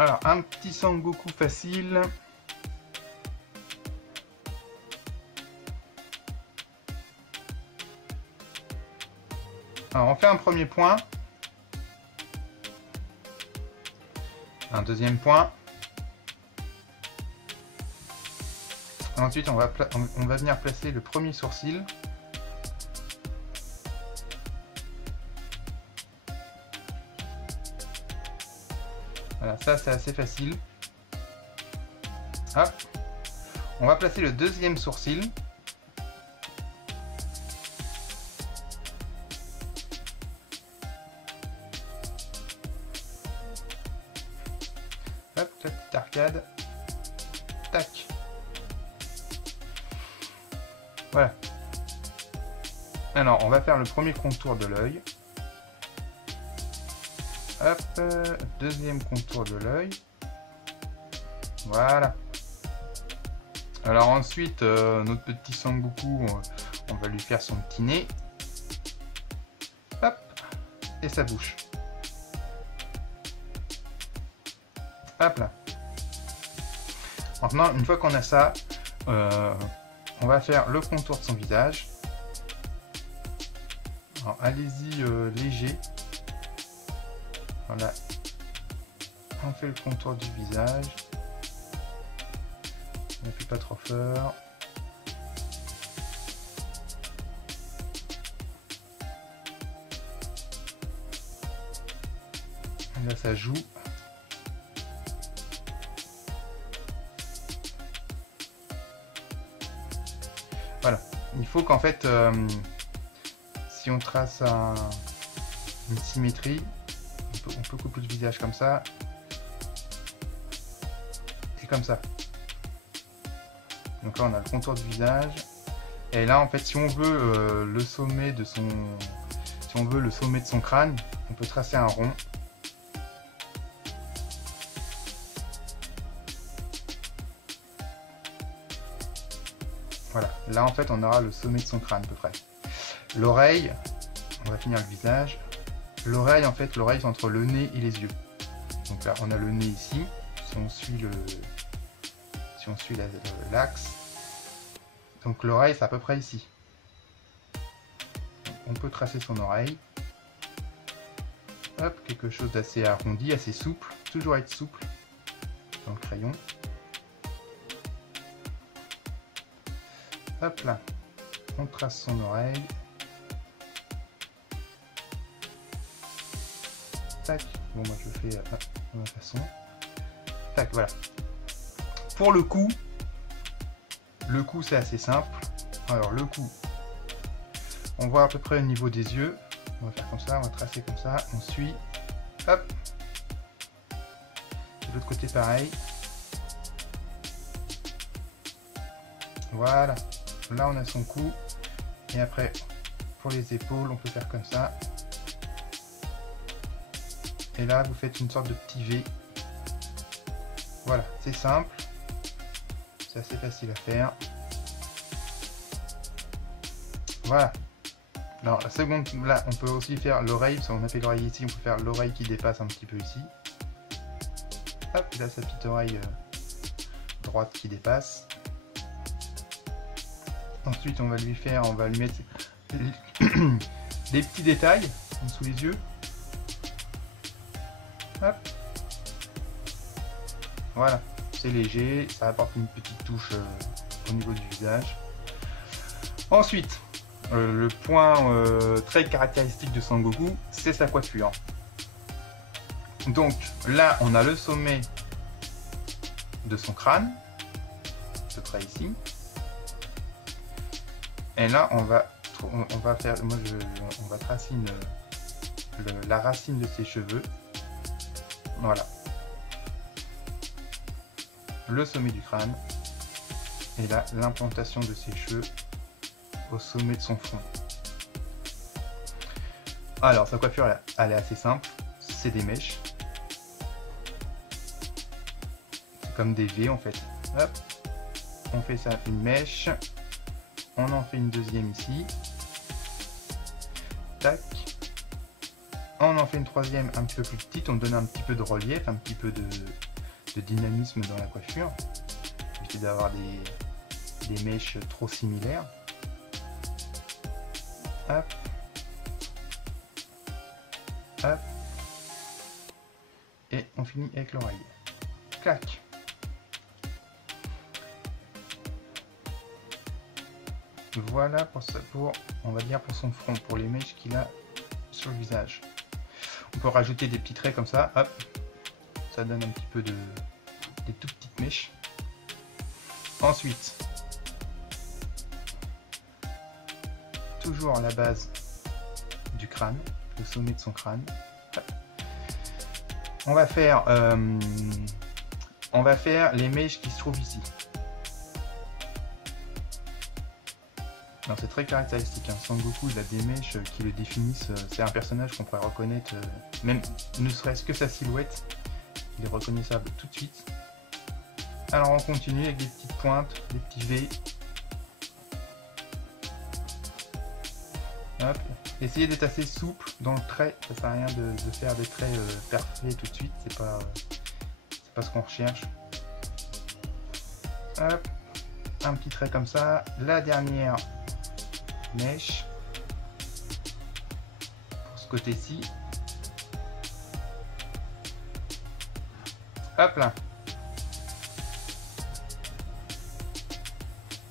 Alors, un petit Sangoku facile. Alors, on fait un premier point. Un deuxième point. Ensuite, on va venir placer le premier sourcil. Voilà, ça c'est assez facile. Hop. On va placer le deuxième sourcil. Hop, la petite arcade. Tac. Voilà. Alors, on va faire le premier contour de l'œil. Hop, deuxième contour de l'œil. Voilà. Alors ensuite, notre petit Sangoku, on va lui faire son petit nez. Hop, et sa bouche. Hop là. Maintenant, une fois qu'on a ça, on va faire le contour de son visage. Alors, allez-y léger. Voilà. On fait le contour du visage. On n'appuie pas trop fort. Là, ça joue. Voilà. Il faut qu'en fait, si on trace une symétrie, on peut couper le visage comme ça et comme ça. Donc là, on a le contour du visage. Et là, en fait, si on veut le sommet de son, crâne, on peut tracer un rond. Voilà. Là, en fait, on aura le sommet de son crâne à peu près. L'oreille, on va finir le visage. L'oreille, en fait, l'oreille c'est entre le nez et les yeux. Donc là, on a le nez ici. Si on suit l'axe. Donc l'oreille, c'est à peu près ici. On peut tracer son oreille. Hop, quelque chose d'assez arrondi, assez souple. Toujours être souple dans le crayon. Hop là, on trace son oreille. Tac, bon moi je fais de ma façon. Tac, voilà. Pour le cou c'est assez simple. Alors le cou, on voit à peu près au niveau des yeux. On va faire comme ça, on va tracer comme ça, on suit. Hop. De l'autre côté pareil. Voilà. Là on a son cou. Et après, pour les épaules, on peut faire comme ça. Et là, vous faites une sorte de petit V. Voilà, c'est simple. C'est assez facile à faire. Voilà. Alors, la seconde, là, on peut aussi faire l'oreille. Parce qu'on a fait l'oreille ici, on peut faire l'oreille qui dépasse un petit peu ici. Hop, là, sa petite oreille droite qui dépasse. Ensuite, on va lui mettre des petits détails sous les yeux. Hop. Voilà, c'est léger, ça apporte une petite touche au niveau du visage. Ensuite, le point très caractéristique de Sangoku, c'est sa coiffure. Donc là, on a le sommet de son crâne, ce trait ici. Et là, on va faire, on va tracer la racine de ses cheveux. Voilà. Le sommet du crâne. Et là, l'implantation de ses cheveux au sommet de son front. Alors, sa coiffure, elle est assez simple. C'est des mèches. C'est comme des V en fait. Hop. On fait ça, une mèche. On en fait une deuxième ici. Tac. On en fait une troisième un petit peu plus petite. On donne un petit peu de relief, un petit peu de dynamisme dans la coiffure, éviter d'avoir des mèches trop similaires. Hop. Hop. Et on finit avec l'oreille. Clac. Voilà pour ça, on va dire pour son front, pour les mèches qu'il a sur le visage. On peut rajouter des petits traits comme ça, hop, ça donne un petit peu des toutes petites mèches. Ensuite, toujours à la base du crâne, le sommet de son crâne, hop. On va faire les mèches qui se trouvent ici. C'est très caractéristique, hein. Sangoku, il a des mèches qui le définissent, c'est un personnage qu'on pourrait reconnaître, même ne serait-ce que sa silhouette, il est reconnaissable tout de suite. Alors on continue avec des petites pointes, des petits V. Hop. Essayez d'être assez souple dans le trait, ça sert à rien de faire des traits parfaits tout de suite, c'est pas ce qu'on recherche. Hop. Un petit trait comme ça, la dernière mèche pour ce côté-ci. Hop là.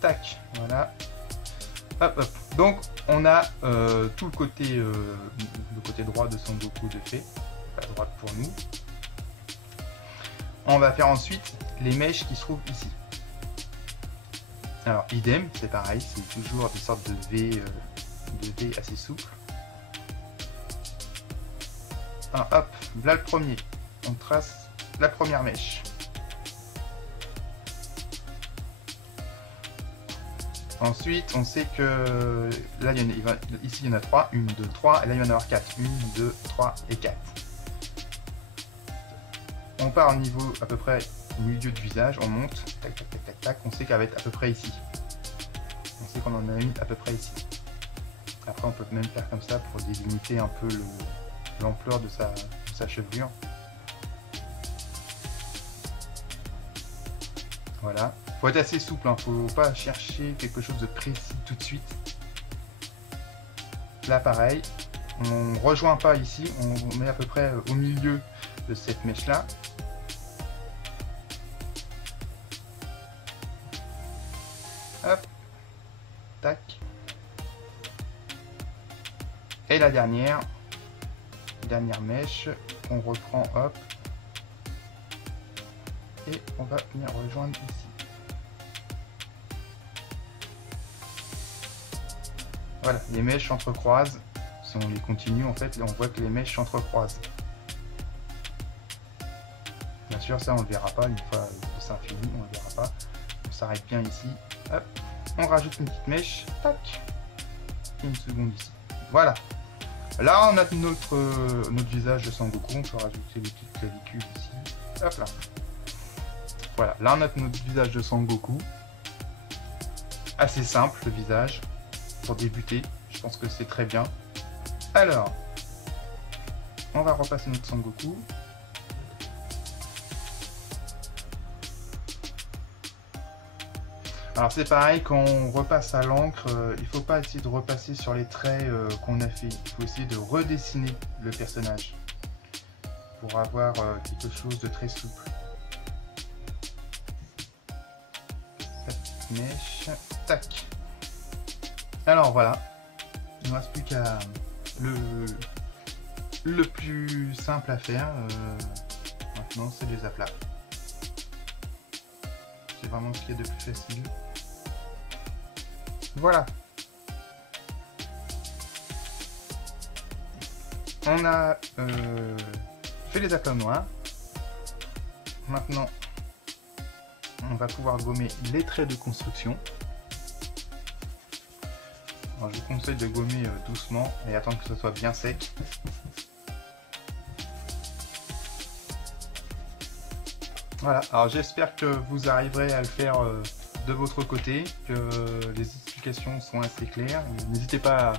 Tac, voilà. Hop, hop. Donc on a tout le côté droit de Sangoku de fait, la droite pour nous. On va faire ensuite les mèches qui se trouvent ici. Alors idem, c'est pareil, c'est toujours des sortes de V assez souples. Alors, hop, là le premier, on trace la première mèche. Ensuite, on sait que là, ici il y en a 3, 1, 2, 3, et là il va y en avoir 4, 1, 2, 3 et 4. On part au niveau à peu près au milieu du visage, on monte, tac, tac, tac, tac, tac, on sait qu'elle va être à peu près ici. On sait qu'on en a mis à peu près ici. Après, on peut même faire comme ça pour délimiter un peu l'ampleur de sa chevelure. Voilà. Faut être assez souple, hein. Faut pas chercher quelque chose de précis tout de suite. Là, pareil, on rejoint pas ici, on met à peu près au milieu de cette mèche là. Hop, tac. Et la dernière mèche, on reprend, hop. Et on va venir rejoindre ici. Voilà, les mèches s'entrecroisent. Si on les continue, en fait, là, on voit que les mèches s'entrecroisent. Bien sûr, ça, on ne le verra pas. Une fois que c'est fini, on ne le verra pas. On s'arrête bien ici. Hop, on rajoute une petite mèche. Tac. Et une seconde ici. Voilà. Là, on a notre visage de Sangoku. On peut rajouter des petites clavicules ici. Hop là. Voilà, là, on a notre visage de Sangoku. Assez simple, le visage. Pour débuter, je pense que c'est très bien. Alors, on va repasser notre Sangoku. Alors c'est pareil, quand on repasse à l'encre, il ne faut pas essayer de repasser sur les traits qu'on a fait. Il faut essayer de redessiner le personnage pour avoir quelque chose de très souple. Mèche, tac. Alors voilà, il ne reste plus qu'à le plus simple à faire. Maintenant, c'est les aplats. C'est vraiment ce qu'il y a de plus facile. Voilà. On a fait les aplats noirs. Maintenant, on va pouvoir gommer les traits de construction. Alors, je vous conseille de gommer doucement et attendre que ce soit bien sec. Voilà, alors j'espère que vous arriverez à le faire de votre côté, que les explications sont assez claires. N'hésitez pas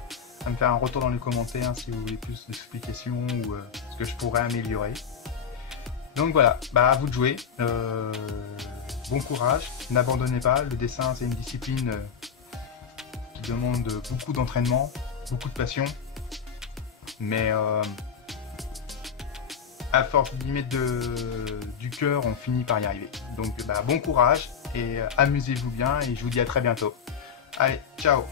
à me faire un retour dans les commentaires si vous voulez plus d'explications ou ce que je pourrais améliorer. Donc voilà, bah à vous de jouer. Bon courage, n'abandonnez pas. Le dessin, c'est une discipline qui demande beaucoup d'entraînement, beaucoup de passion. Mais à force d'y mettre du cœur, on finit par y arriver. Donc bah, bon courage et amusez-vous bien et je vous dis à très bientôt. Allez, ciao!